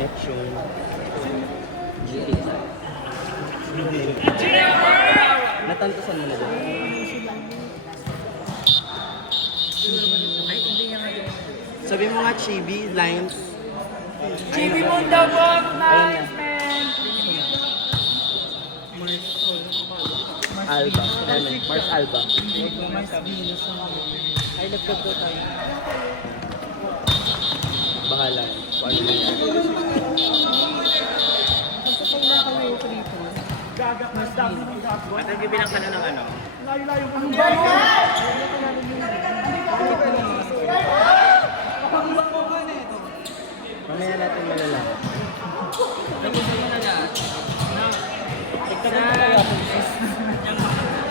Epson. GT. Natantosan mo na doon. Sabi mo nga Chibi, Lines. Chibi mo daw po, nice man! Alba. Mars Alba. Ay, nagpag daw tayo. Bahala. Kung ano man yan. Kasi pag nakalayo ko dito, mas dami. At nagbibilang ka na ng ano? Layo-layo ko. Ang bayo! Mamaya natin malalaman.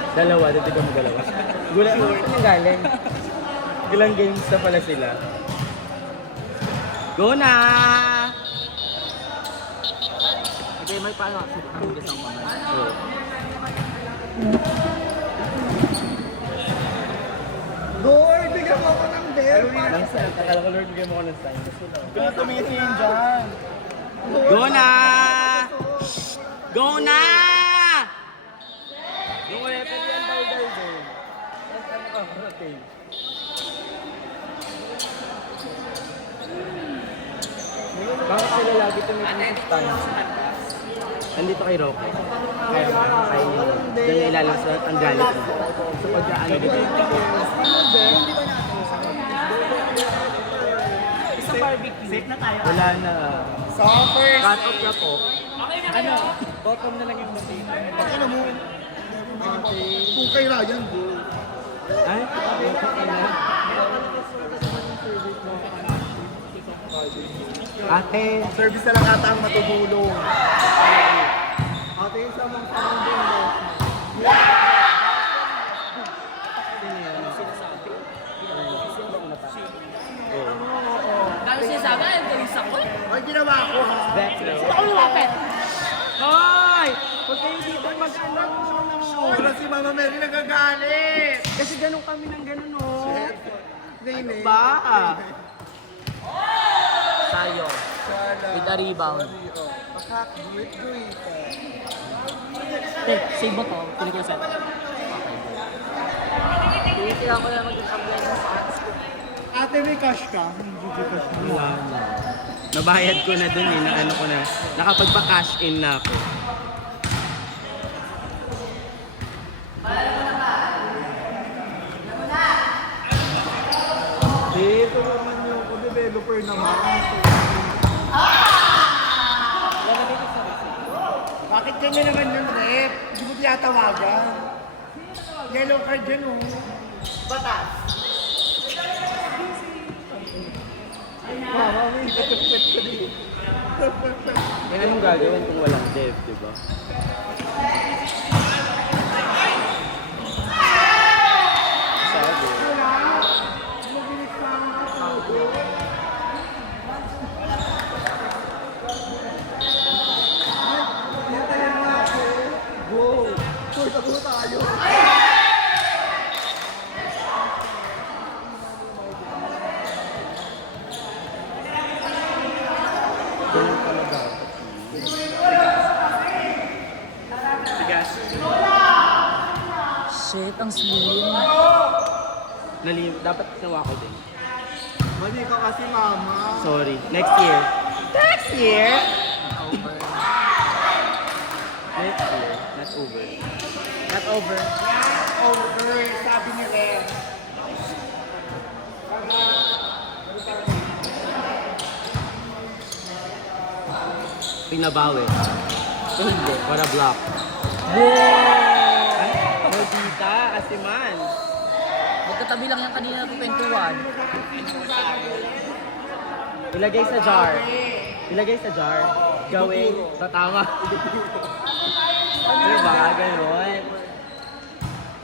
Dalawa, dito mo dalawa. Gula mo yung galing. Ilang games na pala sila. Go na! Okay, may paano kasi ang isang mga. Lord, bigyan mo ako ng bell. Nang sign. Akala ko Lord, bigyan mo ko ng sign. Kaya tumitingin dyan. Go na! Go na! Yung weapon yan, powder game. Yan, ano ka, rotate. Bakit sila lagi tumitingin sa stance? Nandito kay Roque. Kaya doon na ilalang sa ang galit mo. So pagka ano dito. Isang barbecue. Safe na tayo. Wala na. Suffers! Cut off na po. Ano? Bottom na lang yung machine. Ano mo? Kung kay Ryan, go. Ay? Okay na. Ate, Service na lang ata ang matutulong. Ate, yung sa mga pamangkin mo. Dahil sinasabi, ayaw ko yung sakot. Ay, ginawa ko ha. that's it. Ako lumapit. Hoy! Huwag kayo dito mag-ano. Wala si Mama Mary nagagalit. Kasi ganun kami ng ganun, oh. Nene. Ba? Tayo. With a rebound. Pakak-guit-guit. Save mo to. Kunin ko yung set. Tinitingnan ko na mag-apply sa stats ko. Ate, may cash ka? Hindi cash ka. Wala na. Nabayad ko na dun eh, na ano ko na. Nakapagpa-cash in na ako. Dito naman yung developer naman. Bakit kami naman yung rep? Hindi mo tinatawagan. Yellow card dyan oh. Batas. Mama, may katupet ko dito. Kaya anong gagawin kung walang dev, di ba? Sabi. Go! Go tayo! Ganun talaga. Shit, ang slim. Dapat nawa ko din. Mali ka kasi mama. Sorry. Next year. Next year? Next year. Not over. Not over. Over, sabi ni Ren. Pinabawi. Hindi. Para block. Wow! Ay, Maldita. Asiman. Magkatabi lang yan kanina ng 21. Ilagay sa jar. Ilagay sa jar. Gawin. Tatama. Diba? Ganon.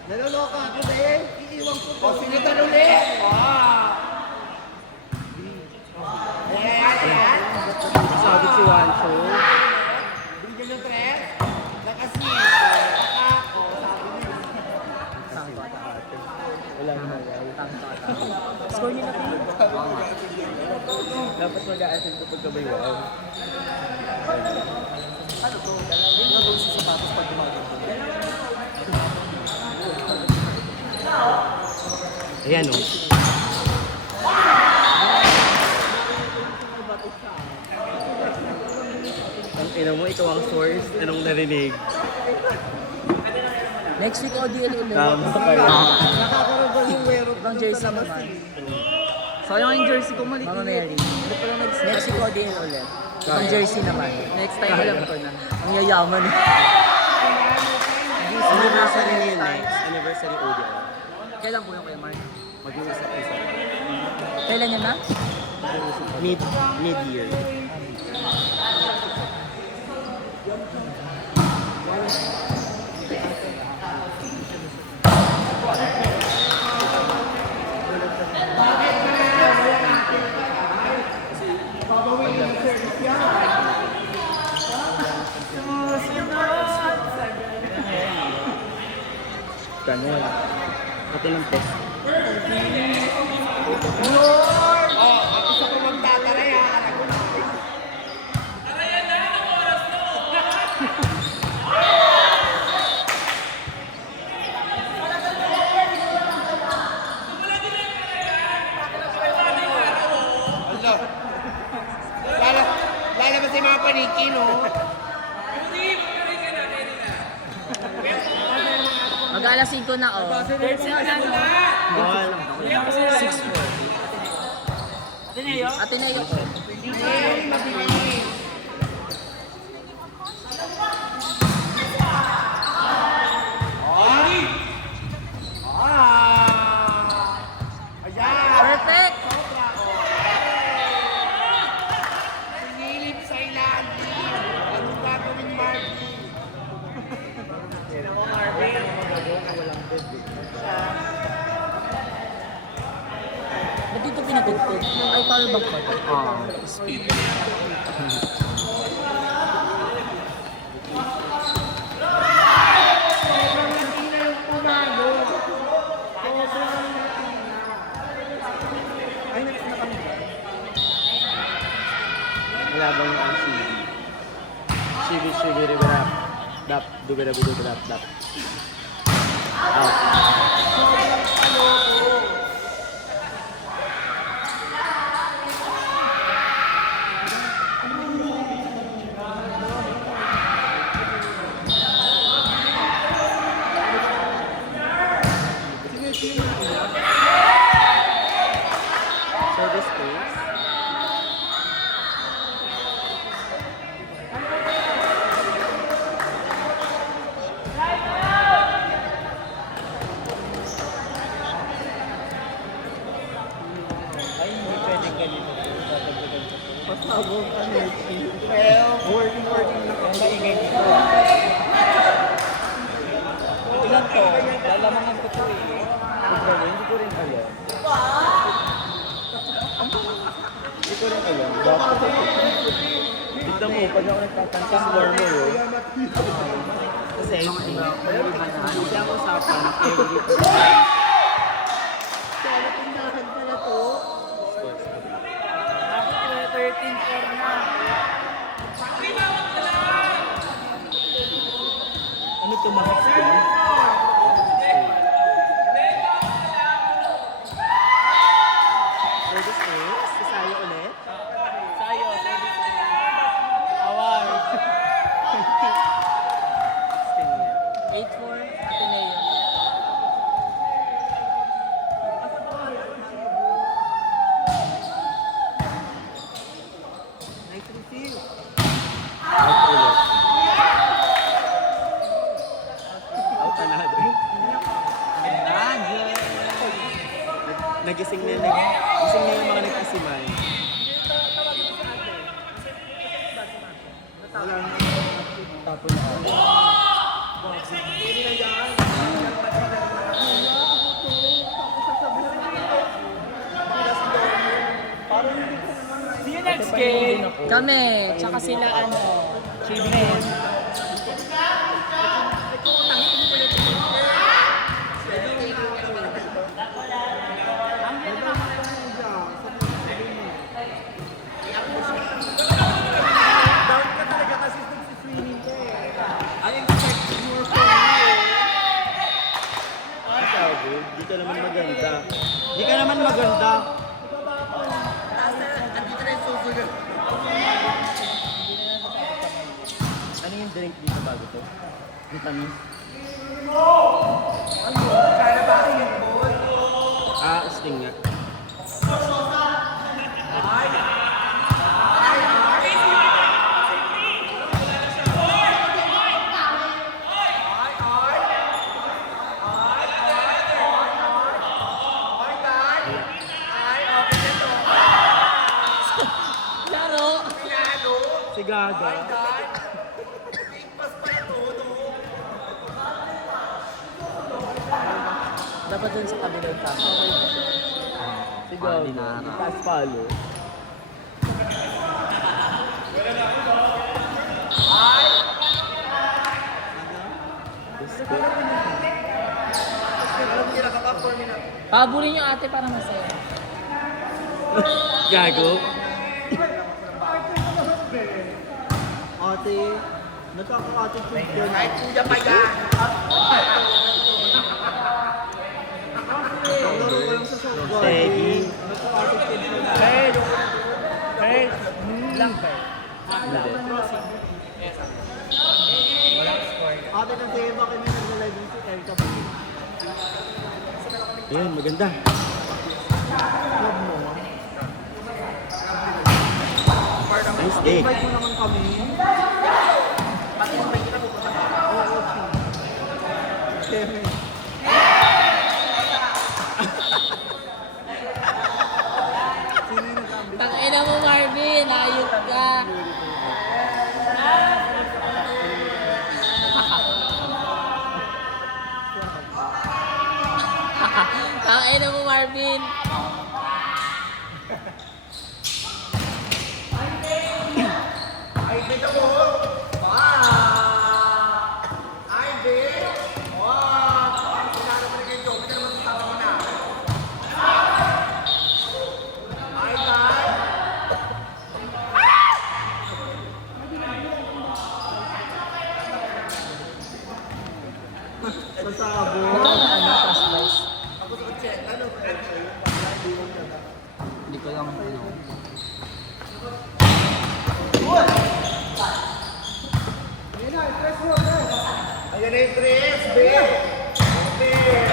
Naloloka ako din. Iiwan ko po. Sinitan ulit. Ayan. Sabi si Wancho. Bigyan ng tres. Nag-assist. Ako, sabi niya. Walang halal. Score niyo na tayo. Dapat mag-a-attend ko pagka may wow. Ano to? Yung nandun sa sapatos pag gumagano. Ayan o. Ang ina mo, ikaw ang source. Anong narinig? Next week, ODL ulit. Tama kayo. Nakakaroon yung wear-up Ibang jersey naman. Sayang yung jersey ko, mali. Mama Mary. Next week, ODL ulit. Ibang jersey naman. Next time, alam ko na. Ang yayaman. Anniversary niya yun next. Anniversary audio. Kailan po yung kay Mark? Mag-uusap-usap. Kailan yun na? Mid-year. Ganun. Pati ng test. Ako sa ko magtataray ha. Alam ko na. Lalabas yung mga paniki, no? Mag-alas 5 na, oh. Jersey na lang. Bawal. 6-4. Ateneo po. Ay, mabili. Ayan! Perfect! Sinilip sa ilalim. Anong gagawin, Marky? Ba't dito pinatugtog? Ay, paano bang pa? Speed. Sobrang laki na yung pumalo. Wala bang ang CV? CV, ribarap. Dap, dugadab, dap. Out. Service space. Ay, hindi pwedeng ganito. Pasabog ka, Mercy. Well, Working na kung maingay dito. Ilan to? Lalamangan ko to eh. Hindi ko rin alam. Hindi ko rin alam. Bakit? Tignan mo, pag ako nagpapansin floor mo yun. Kasi yung iba na hindi ako usapan every sana tindahan pala to. Bakit 13-4 na? ano to, mga screen? Service space? Sasayo ulit? Sayo, service. Award. 8-4, Ateneo. Nice refill. Out ulit. Out another. Nagising na yung mga nagkisiman. Wala na. Tapos See you next game. Kami, tsaka sila Chibmen. Ang tamis. Sana basketball. Sting nga. Laro! Si Gaga. Dapat dun sa kabilang tama. Si Gaga. Pass follow. Pabulin yung ate para masaya. Gago. Ate, nagkaka-attitude ka na. Kahit kuya pa yan. Naglaro ko lang sa softball. Steady. Nagkaka-attitude ka na. Ate, kasi bakit may nag-live yung si Erika pa? Ayun, maganda. Club mo. Nice day. Invite mo naman kami. Oo, Kevin. Sino yung nagkambi? Tangina mo, Marvin! Ayot ka! Tangina mo, Marvin! Ay, bita mo. Ay, bit. Wow. Sinara pa rin kayo. Bita naman sa tama mo na. Ay, tay. Sasabo. Ano, pass price? Ako sa kutsi. Ano? Hindi ko lang ano. Ayan na yung tres, bit. Bit.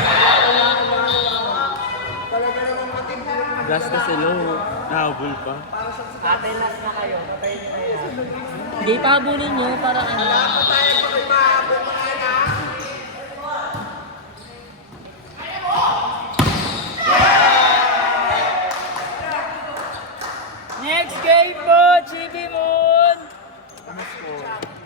Talaga namang matindi na Last na sila. Nahabol pa. Hindi pabulin nyo para ano. Patayan pa kayo mahabol mga anak. Next game po, Chibi Moon! Ano score?